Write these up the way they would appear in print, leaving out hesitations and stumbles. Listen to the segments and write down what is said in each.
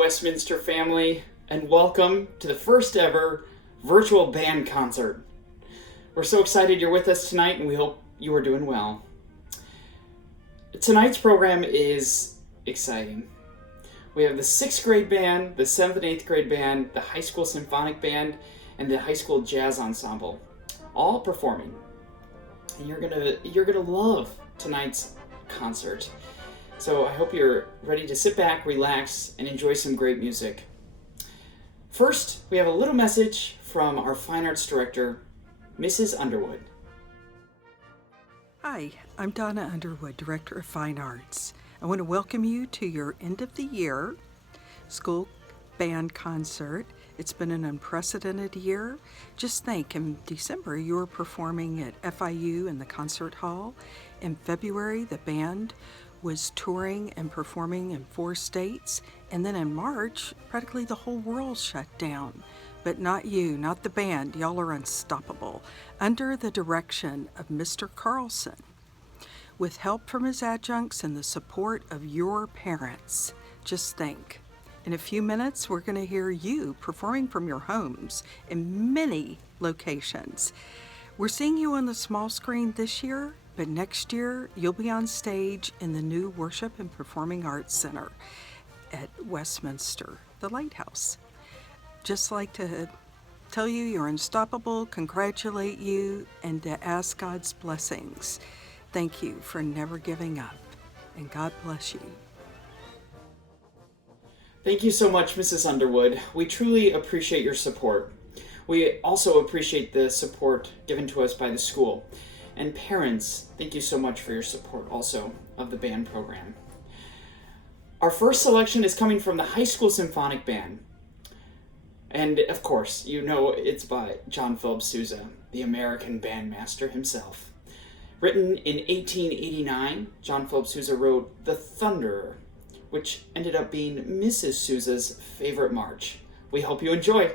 Westminster family, and welcome to the first ever virtual band concert. We're so excited you're with us tonight, and we hope you are doing well. Tonight's program is exciting. We have the 6th grade band, the 7th and 8th grade band, the high school symphonic band, and the high school jazz ensemble, all performing. And you're gonna love tonight's concert. So I hope you're ready to sit back, relax, and enjoy some great music. First, we have a little message from our fine arts director, Mrs. Underwood. Hi, I'm Donna Underwood, Director of Fine Arts. I want to welcome you to your end of the year school band concert. It's been an unprecedented year. Just think, in December you were performing at FIU in the concert hall. In February, the band was touring and performing in 4 states. And then in March, practically the whole world shut down. But not you, not the band. Y'all are unstoppable. Under the direction of Mr. Carlson, with help from his adjuncts and the support of your parents. Just think. In a few minutes, we're going to hear you performing from your homes in many locations. We're seeing you on the small screen this year, but next year you'll be on stage in the new Worship and Performing Arts Center at Westminster, the Lighthouse. Just like to tell you you're unstoppable, congratulate you, and to ask God's blessings. Thank you for never giving up, and God bless you. Thank you so much, Mrs. Underwood. We truly appreciate your support. We also appreciate the support given to us by the school. And parents, thank you so much for your support also of the band program. Our first selection is coming from the High School Symphonic Band. And of course, you know it's by John Philip Sousa, the American bandmaster himself. Written in 1889, John Philip Sousa wrote The Thunderer, which ended up being Mrs. Sousa's favorite march. We hope you enjoy.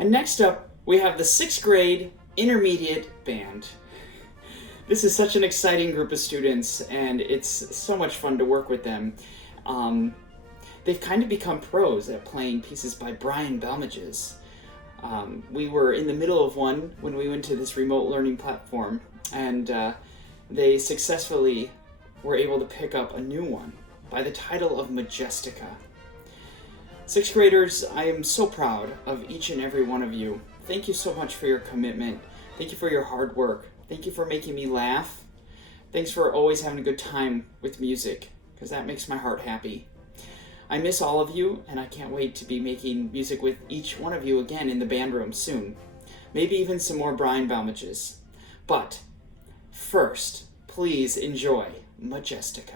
And next up, we have the 6th grade intermediate band. This is such an exciting group of students, and it's so much fun to work with them. They've kind of become pros at playing pieces by Balmages. We were in the middle of one when we went to this remote learning platform, and they successfully were able to pick up a new one by the title of Majestica. 6th graders, I am so proud of each and every one of you. Thank you so much for your commitment. Thank you for your hard work. Thank you for making me laugh. Thanks for always having a good time with music, because that makes my heart happy. I miss all of you, and I can't wait to be making music with each one of you again in the band room soon. Maybe even some more Balmages. But first, please enjoy Majestica.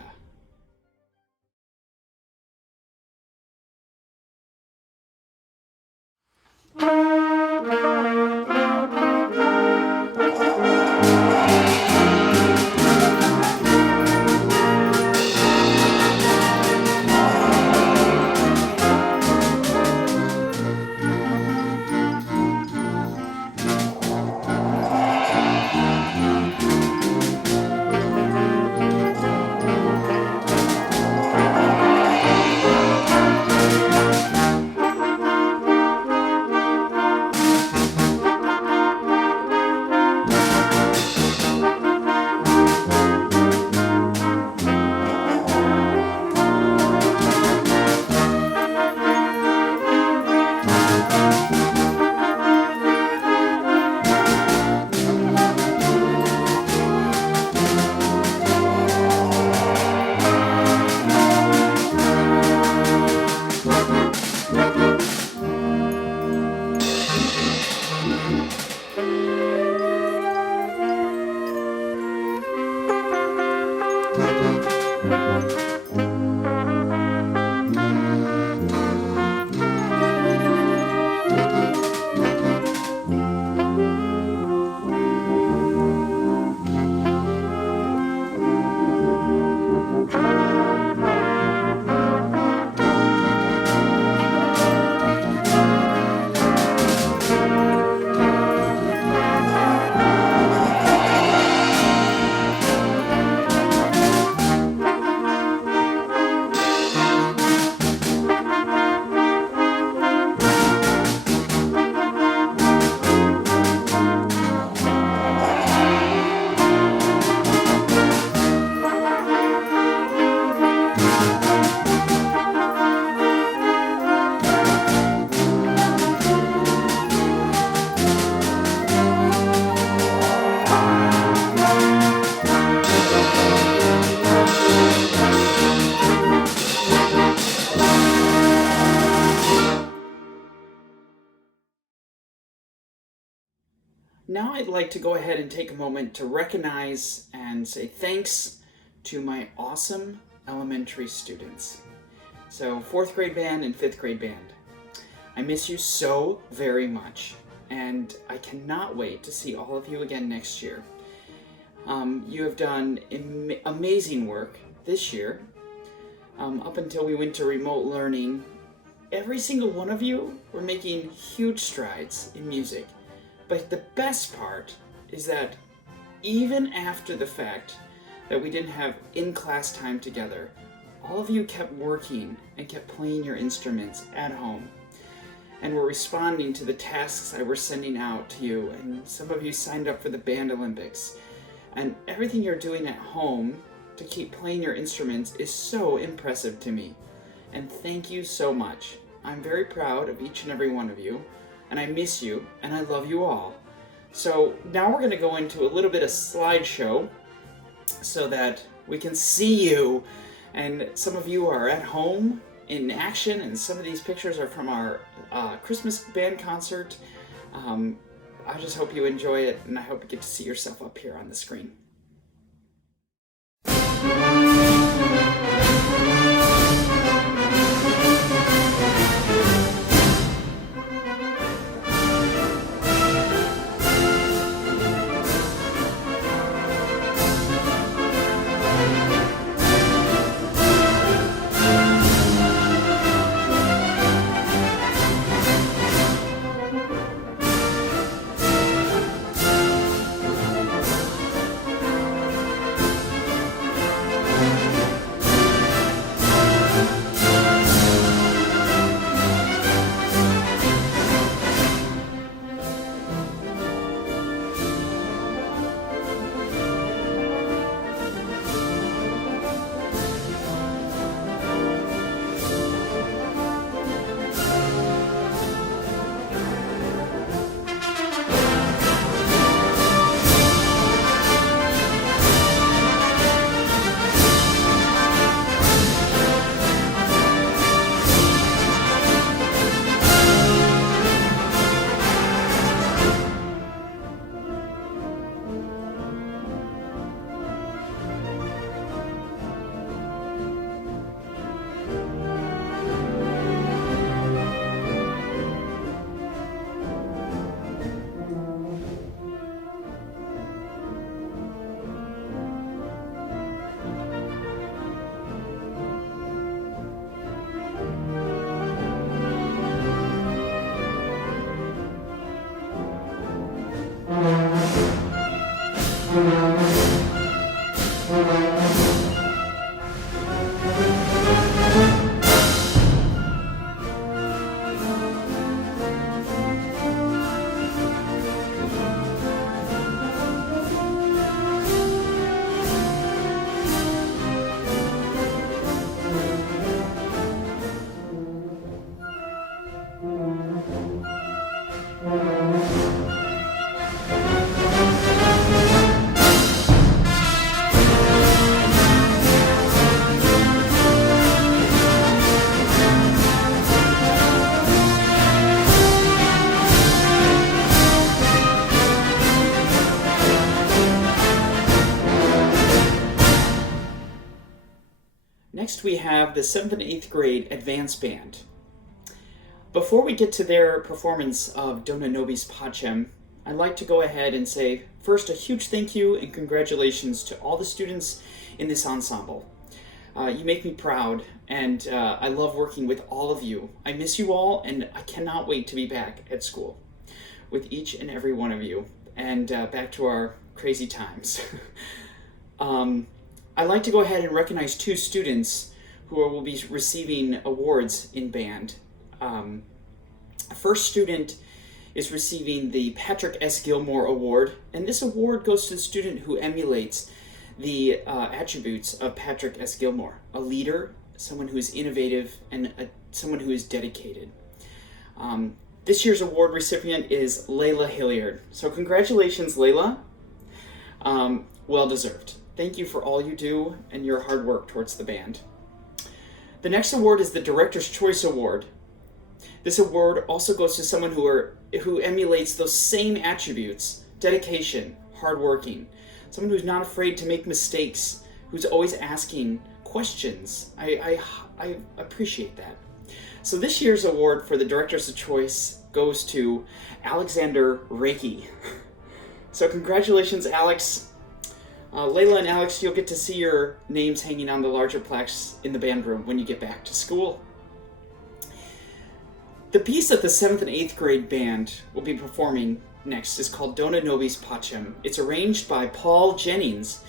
Now I'd like to go ahead and take a moment to recognize and say thanks to my awesome elementary students. So 4th grade band and 5th grade band. I miss you so very much, and I cannot wait to see all of you again next year. You have done amazing work this year. Up until we went to remote learning, every single one of you were making huge strides in music. But the best part is that even after the fact that we didn't have in-class time together, all of you kept working and kept playing your instruments at home and were responding to the tasks I was sending out to you, and some of you signed up for the Band Olympics. And everything you're doing at home to keep playing your instruments is so impressive to me. And thank you so much. I'm very proud of each and every one of you, and I miss you, and I love you all. So now we're going to go into a little bit of slideshow so that we can see you. And some of you are at home in action, and some of these pictures are from our Christmas band concert. I just hope you enjoy it, and I hope you get to see yourself up here on the screen. Next we have the 7th and 8th grade Advanced Band. Before we get to their performance of Dona Nobis Pacem, I'd like to go ahead and say first a huge thank you and congratulations to all the students in this ensemble. You make me proud, and I love working with all of you. I miss you all, and I cannot wait to be back at school with each and every one of you, and back to our crazy times. I'd like to go ahead and recognize 2 students who will be receiving awards in band. First student is receiving the Patrick S. Gilmore Award, and this award goes to the student who emulates the attributes of Patrick S. Gilmore, a leader, someone who is innovative, and someone who is dedicated. This year's award recipient is Layla Hilliard. So congratulations, Layla. Well deserved. Thank you for all you do and your hard work towards the band. The next award is the Director's Choice Award. This award also goes to someone who emulates those same attributes: dedication, hardworking, someone who's not afraid to make mistakes, who's always asking questions. I appreciate that. So this year's award for the Director's Choice goes to Alexander Reiki. So congratulations, Alex. Layla and Alex, you'll get to see your names hanging on the larger plaques in the band room when you get back to school. The piece that the 7th and 8th grade band will be performing next is called Dona Nobis Pacem. It's arranged by Paul Jennings,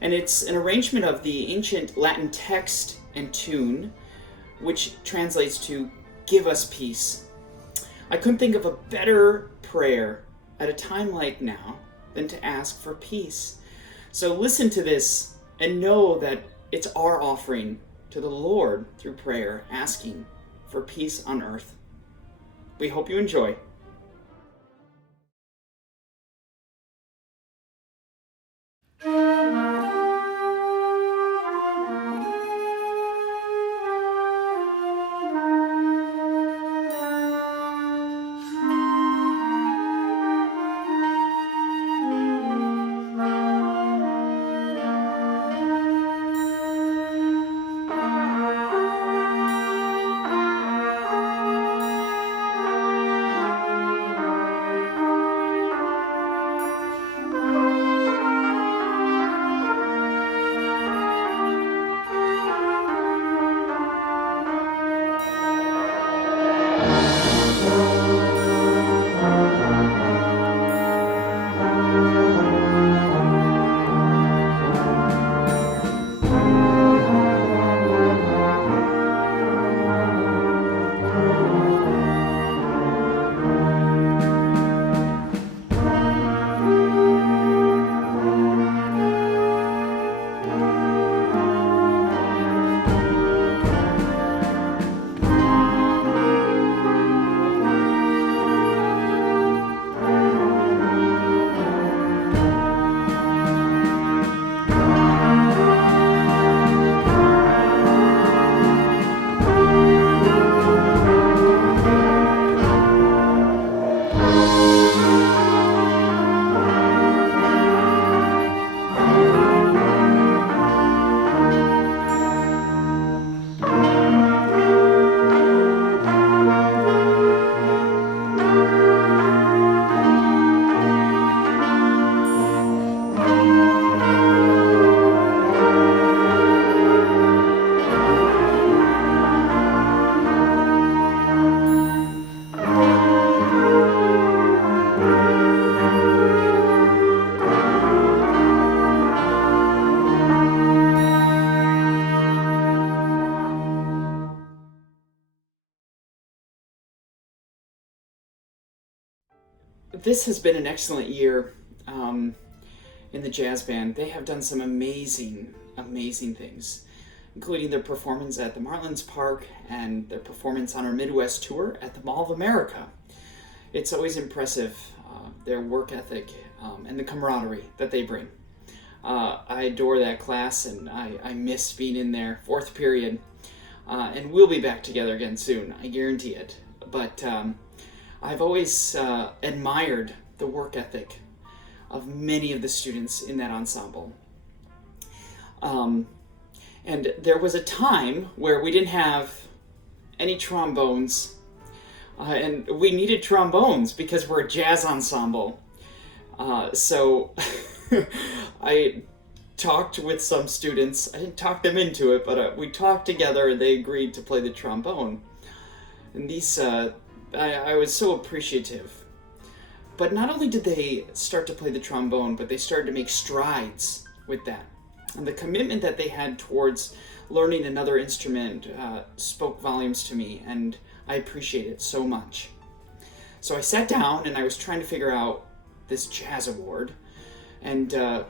and it's an arrangement of the ancient Latin text and tune, which translates to "Give us peace." I couldn't think of a better prayer at a time like now than to ask for peace. So listen to this and know that it's our offering to the Lord through prayer, asking for peace on earth. We hope you enjoy. this has been an excellent year in the jazz band. They have done some amazing things, including their performance at the Marlins Park and their performance on our Midwest tour at the Mall of America. It's always impressive, their work ethic and the camaraderie that they bring. I adore that class, and I miss being in there, fourth period. And we'll be back together again soon, I guarantee it. But I've always admired the work ethic of many of the students in that ensemble. And there was a time where we didn't have any trombones, and we needed trombones because we're a jazz ensemble. So I talked with some students. I didn't talk them into it, but we talked together and they agreed to play the trombone. And these, I was so appreciative. But not only did they start to play the trombone, but they started to make strides with that. And the commitment that they had towards learning another instrument spoke volumes to me, and I appreciate it so much. So I sat down and I was trying to figure out this jazz award, and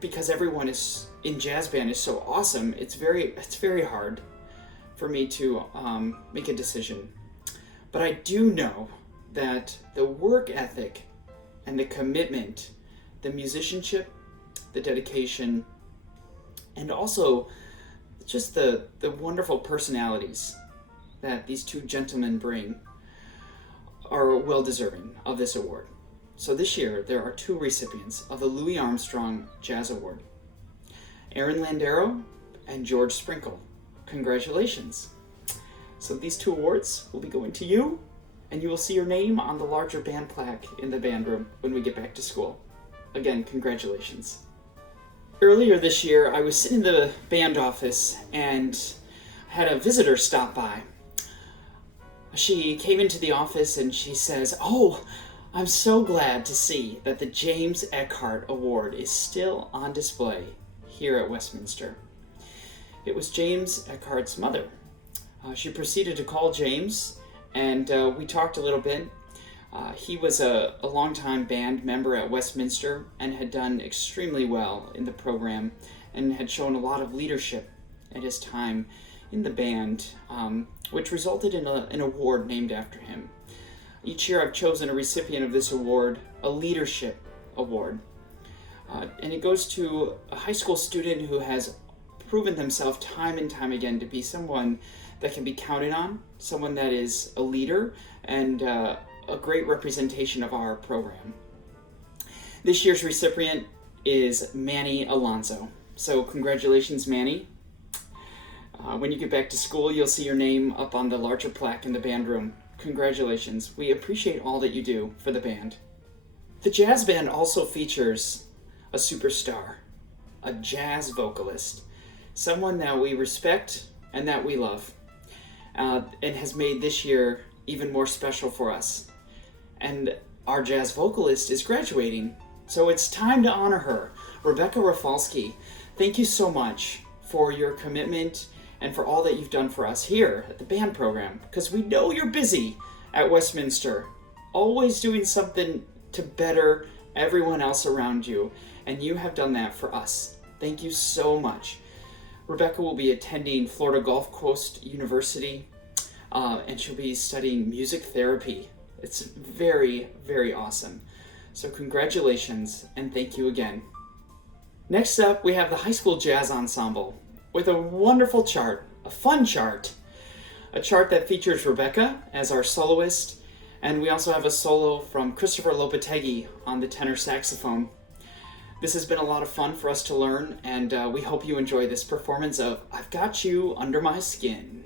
because everyone is in jazz band is so awesome, it's very hard for me to make a decision. But I do know that the work ethic and the commitment, the musicianship, the dedication, and also just the wonderful personalities that these two gentlemen bring are well deserving of this award. So this year, there are two recipients of the Louis Armstrong Jazz Award, Aaron Landero and George Sprinkle. Congratulations. So these two awards will be going to you, and you will see your name on the larger band plaque in the band room when we get back to school. Again, congratulations. Earlier this year, I was sitting in the band office and had a visitor stop by. She came into the office and she says, "Oh, I'm so glad to see that the James Eckhart Award is still on display here at Westminster." It was James Eckhart's mother. She proceeded to call James, and we talked a little bit. He was a longtime band member at Westminster and had done extremely well in the program and had shown a lot of leadership at his time in the band, which resulted in an award named after him. Each year I've chosen a recipient of this award, a leadership award. And it goes to a high school student who has proven themselves time and time again to be someone that can be counted on, someone that is a leader, and a great representation of our program. This year's recipient is Manny Alonso. So congratulations, Manny. When you get back to school, you'll see your name up on the larger plaque in the band room. Congratulations. We appreciate all that you do for the band. The jazz band also features a superstar, a jazz vocalist, someone that we respect and that we love, and has made this year even more special for us. And our jazz vocalist is graduating, so it's time to honor her. Rebecca Rafalski, thank you so much for your commitment and for all that you've done for us here at the band program, because we know you're busy at Westminster, always doing something to better everyone else around you, and you have done that for us. Thank you so much. Rebecca will be attending Florida Gulf Coast University, and she'll be studying music therapy. It's very, very awesome. So congratulations, and thank you again. Next up, we have the High School Jazz Ensemble with a wonderful chart, a fun chart. A chart that features Rebecca as our soloist, and we also have a solo from Christopher Lopetegui on the tenor saxophone. This has been a lot of fun for us to learn, and we hope you enjoy this performance of I've Got You Under My Skin.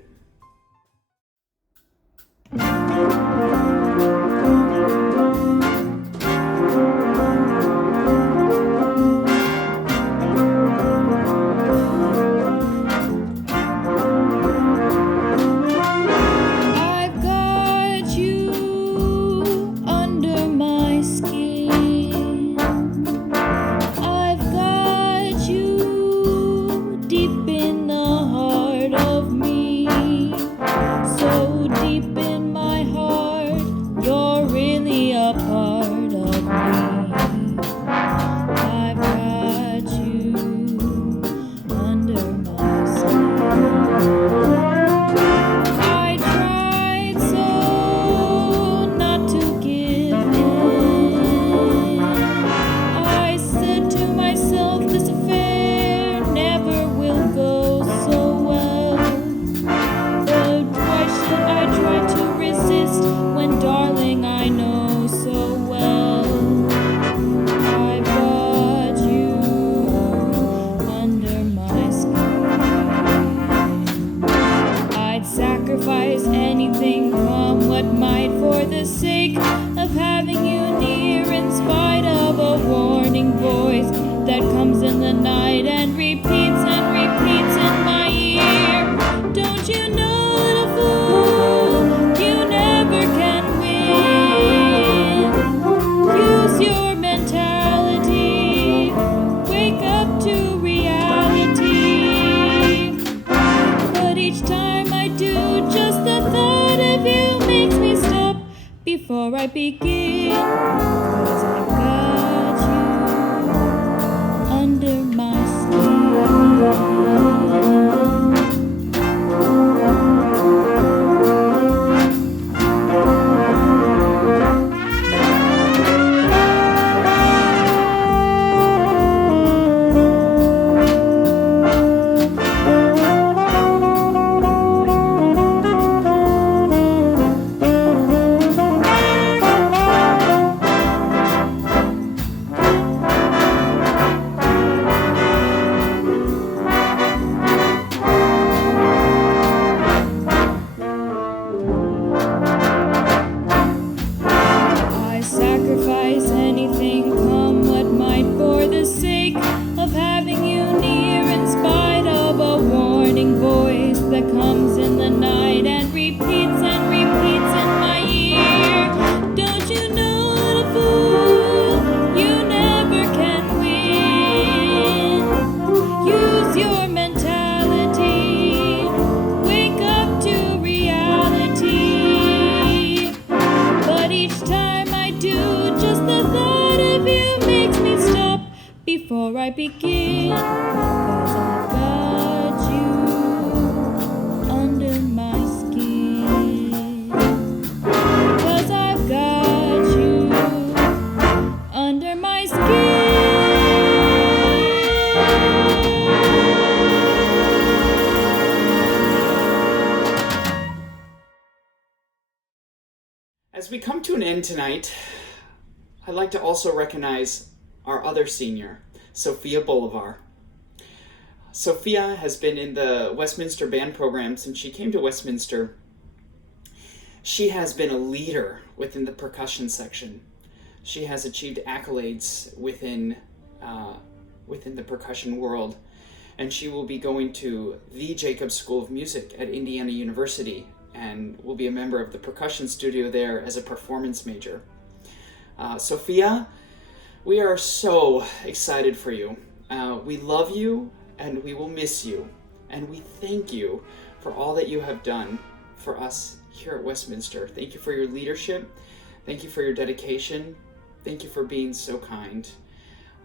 Deep in the heart of me. warning voice that comes in the night and repeats in my ear. Don't you know, little fool, you never can win. Use your mentality, wake up to reality. But each time I do, just the thought of you makes me stop before I begin. 'Cause I've got you under my skin. I sacrifice anything, come what might, for the sake of having you near, in spite of a warning voice that comes in the night and repeats in my ear. Don't you know, little fool, you never can win. Use your mentality, wake up to reality. But each time I do, just the thought of you makes me stop before I begin. 'Cause I've got you under my skin. 'Cause I've got you under my skin. As we come to an end tonight, I'd like to also recognize our other senior, Sophia Bolivar. Sophia has been in the Westminster Band program since she came to Westminster. She has been a leader within the percussion section. She has achieved accolades within the percussion world, and she will be going to the Jacobs School of Music at Indiana University and will be a member of the percussion studio there as a performance major. Sophia, we are so excited for you. We love you and we will miss you. And we thank you for all that you have done for us here at Westminster. Thank you for your leadership. Thank you for your dedication. Thank you for being so kind.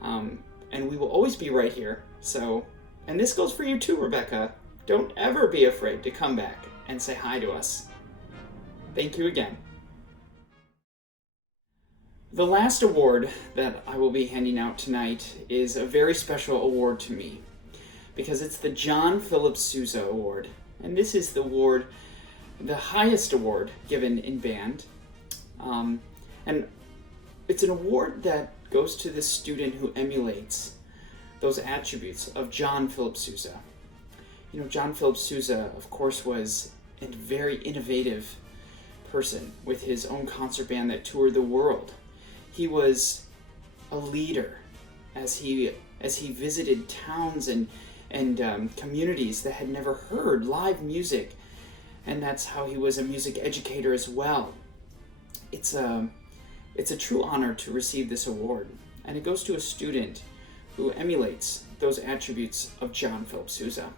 And we will always be right here. And this goes for you too, Rebecca. Don't ever be afraid to come back and say hi to us. Thank you again. The last award that I will be handing out tonight is a very special award to me because it's the John Philip Sousa Award. And this is the award, the highest award given in band. And it's an award that goes to the student who emulates those attributes of John Philip Sousa. You know, John Philip Sousa, of course, was a very innovative person with his own concert band that toured the world. He was a leader as he visited towns and communities that had never heard live music, and that's how he was a music educator as well. It's a true honor to receive this award, and it goes to a student who emulates those attributes of John Philip Sousa.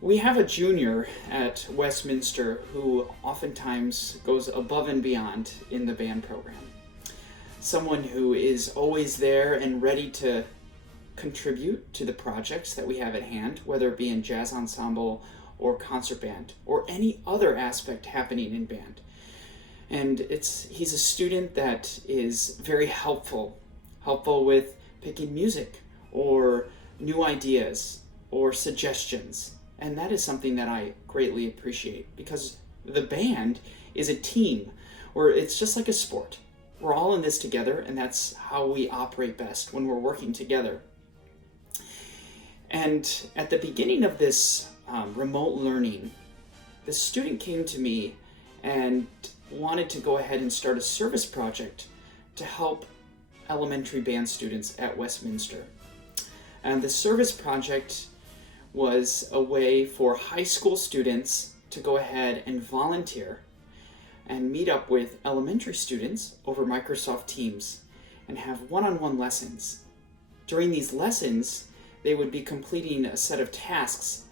We have a junior at Westminster who oftentimes goes above and beyond in the band program. Someone who is always there and ready to contribute to the projects that we have at hand, whether it be in jazz ensemble or concert band or any other aspect happening in band. And he's a student that is very helpful with picking music or new ideas or suggestions. And that is something that I greatly appreciate because the band is a team where it's just like a sport. We're all in this together, and that's how we operate best when we're working together. And at the beginning of this remote learning, the student came to me and wanted to go ahead and start a service project to help elementary band students at Westminster. And the service project was a way for high school students to go ahead and volunteer and meet up with elementary students over Microsoft Teams and have one-on-one lessons. During these lessons, they would be completing a set of tasks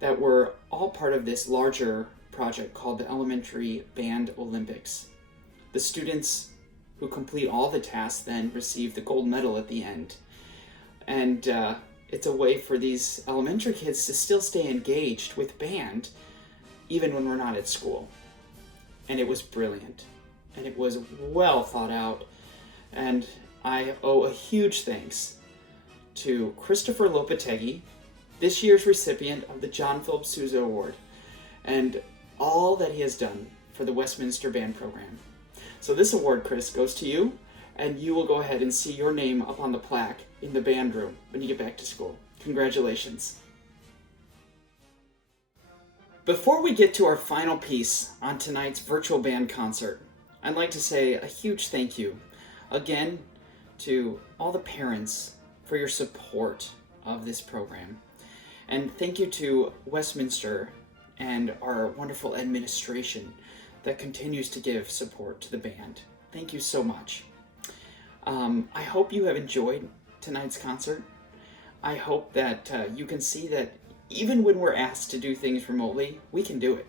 that were all part of this larger project called the Elementary Band Olympics. The students who complete all the tasks then receive the gold medal at the end. And it's a way for these elementary kids to still stay engaged with band even when we're not at school. And it was brilliant. And it was well thought out. And I owe a huge thanks to Christopher Lopetegui, this year's recipient of the John Philip Sousa Award, and all that he has done for the Westminster Band program. So this award, Chris, goes to you, and you will go ahead and see your name up on the plaque in the band room when you get back to school. Congratulations. Before we get to our final piece on tonight's virtual band concert, I'd like to say a huge thank you again to all the parents for your support of this program. And thank you to Westminster and our wonderful administration that continues to give support to the band. Thank you so much. I hope you have enjoyed tonight's concert. I hope that you can see that even when we're asked to do things remotely, we can do it.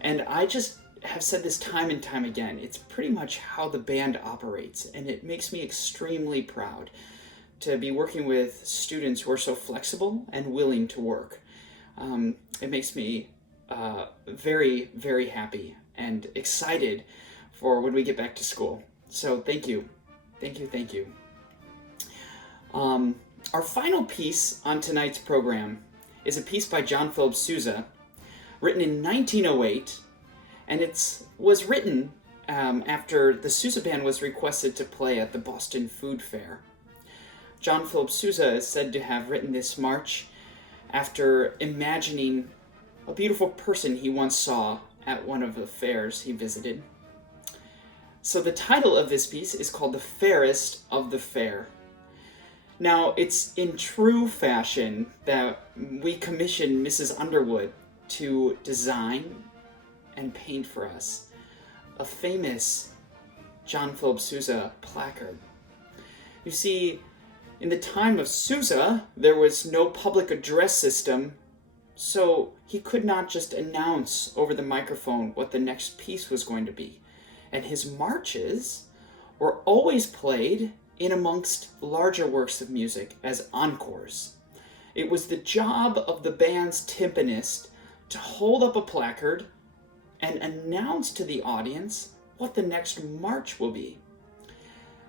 And I just have said this time and time again, it's pretty much how the band operates, and it makes me extremely proud to be working with students who are so flexible and willing to work. It makes me very, very happy and excited for when we get back to school. So thank you. Thank you, thank you. Our final piece on tonight's program is a piece by John Philip Sousa, written in 1908, and it was written after the Sousa Band was requested to play at the Boston Food Fair. John Philip Sousa is said to have written this march after imagining a beautiful person he once saw at one of the fairs he visited. So the title of this piece is called The Fairest of the Fair. Now, it's in true fashion that we commissioned Mrs. Underwood to design and paint for us a famous John Philip Sousa placard. You see, in the time of Sousa, there was no public address system, so he could not just announce over the microphone what the next piece was going to be. And his marches were always played in amongst larger works of music as encores. It was the job of the band's timpanist to hold up a placard and announce to the audience what the next march will be.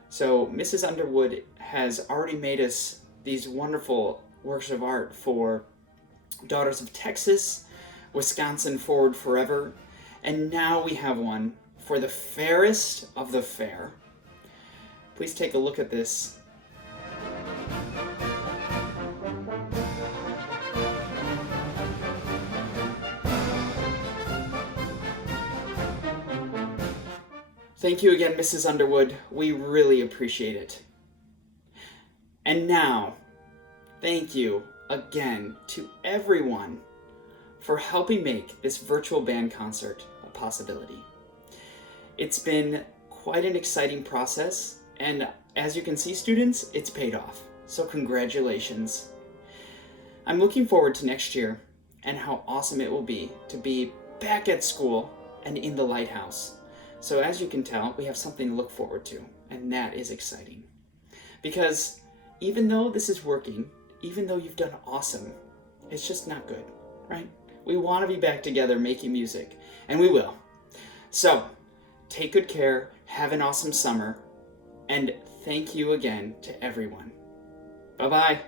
So Mrs. Underwood has already made us these wonderful works of art for Daughters of Texas, Wisconsin Forward Forever, and now we have one for the Fairest of the Fair. Please take a look at this. Thank you again, Mrs. Underwood. We really appreciate it. And now, thank you again to everyone for helping make this virtual band concert a possibility. It's been quite an exciting process, and as you can see, students, it's paid off. So congratulations. I'm looking forward to next year and how awesome it will be to be back at school and in the lighthouse. So as you can tell, we have something to look forward to, and that is exciting. Because even though this is working, even though you've done awesome, it's just not good, right? We want to be back together making music, and we will. So, take good care, have an awesome summer, and thank you again to everyone. Bye-bye.